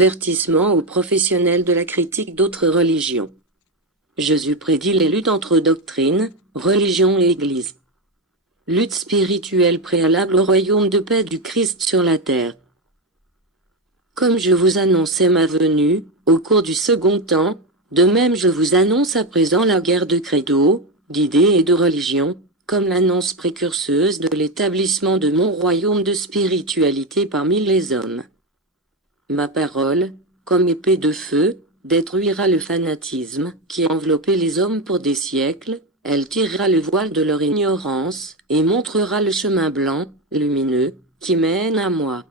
avertissement aux professionnels de la critique d'autres religions. Jésus prédit les luttes entre doctrine, religion et Église. Lutte spirituelle préalable au royaume de paix du Christ sur la terre. Comme je vous annonçais ma venue, au cours du second temps, de même je vous annonce à présent la guerre de credo, d'idées et de religion, comme l'annonce précurseuse de l'établissement de mon royaume de spiritualité parmi les hommes. Ma parole, comme épée de feu, détruira le fanatisme qui a enveloppé les hommes pour des siècles, elle tirera le voile de leur ignorance, et montrera le chemin blanc, lumineux, qui mène à moi.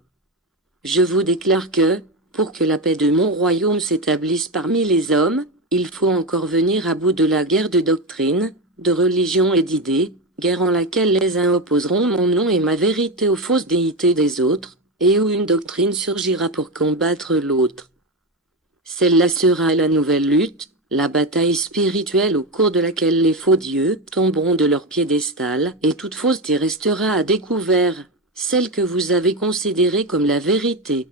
Je vous déclare que, pour que la paix de mon royaume s'établisse parmi les hommes, il faut encore venir à bout de la guerre de doctrine, de religion et d'idées, guerre en laquelle les uns opposeront mon nom et ma vérité aux fausses déités des autres, et où une doctrine surgira pour combattre l'autre. Celle-là sera la nouvelle lutte, la bataille spirituelle au cours de laquelle les faux dieux tomberont de leur piédestal et toute fausseté restera à découvert, celle que vous avez considérée comme la vérité.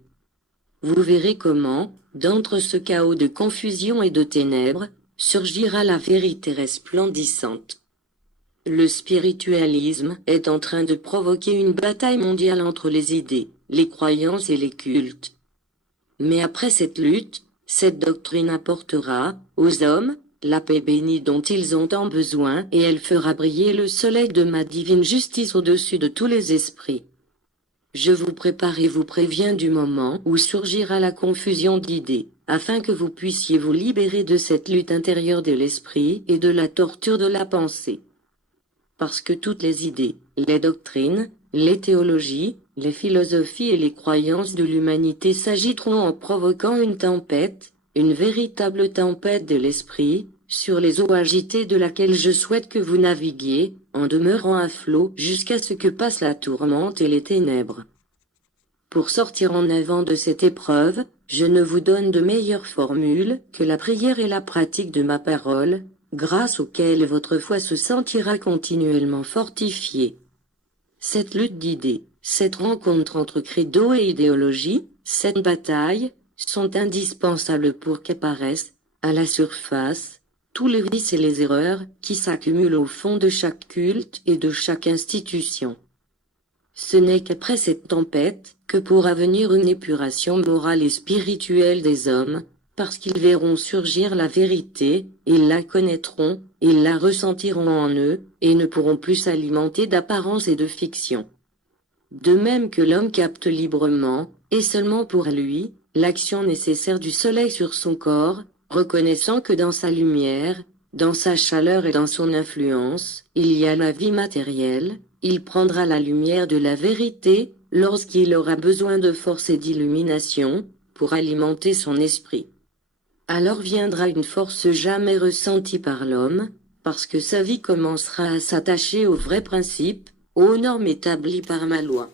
Vous verrez comment, d'entre ce chaos de confusion et de ténèbres, surgira la vérité resplendissante. Le spiritualisme est en train de provoquer une bataille mondiale entre les idées, les croyances et les cultes. Mais après cette lutte, cette doctrine apportera, aux hommes, la paix bénie dont ils ont tant besoin et elle fera briller le soleil de ma divine justice au-dessus de tous les esprits. Je vous prépare et vous préviens du moment où surgira la confusion d'idées, afin que vous puissiez vous libérer de cette lutte intérieure de l'esprit et de la torture de la pensée. Parce que toutes les idées, les doctrines, les théologies, les philosophies et les croyances de l'humanité s'agiteront en provoquant une tempête, une véritable tempête de l'esprit, sur les eaux agitées de laquelle je souhaite que vous naviguiez, en demeurant à flot jusqu'à ce que passe la tourmente et les ténèbres. Pour sortir en avant de cette épreuve, je ne vous donne de meilleure formule que la prière et la pratique de ma parole, grâce auxquelles votre foi se sentira continuellement fortifiée. Cette lutte d'idées, cette rencontre entre credo et idéologie, cette bataille, sont indispensables pour qu'apparaissent, à la surface, tous les vices et les erreurs qui s'accumulent au fond de chaque culte et de chaque institution. Ce n'est qu'après cette tempête que pourra venir une épuration morale et spirituelle des hommes, parce qu'ils verront surgir la vérité, ils la connaîtront, ils la ressentiront en eux, et ne pourront plus s'alimenter d'apparences et de fiction. De même que l'homme capte librement, et seulement pour lui, l'action nécessaire du soleil sur son corps, reconnaissant que dans sa lumière, dans sa chaleur et dans son influence, il y a la vie matérielle, il prendra la lumière de la vérité, lorsqu'il aura besoin de force et d'illumination, pour alimenter son esprit. Alors viendra une force jamais ressentie par l'homme, parce que sa vie commencera à s'attacher aux vrais principes, aux normes établies par ma loi.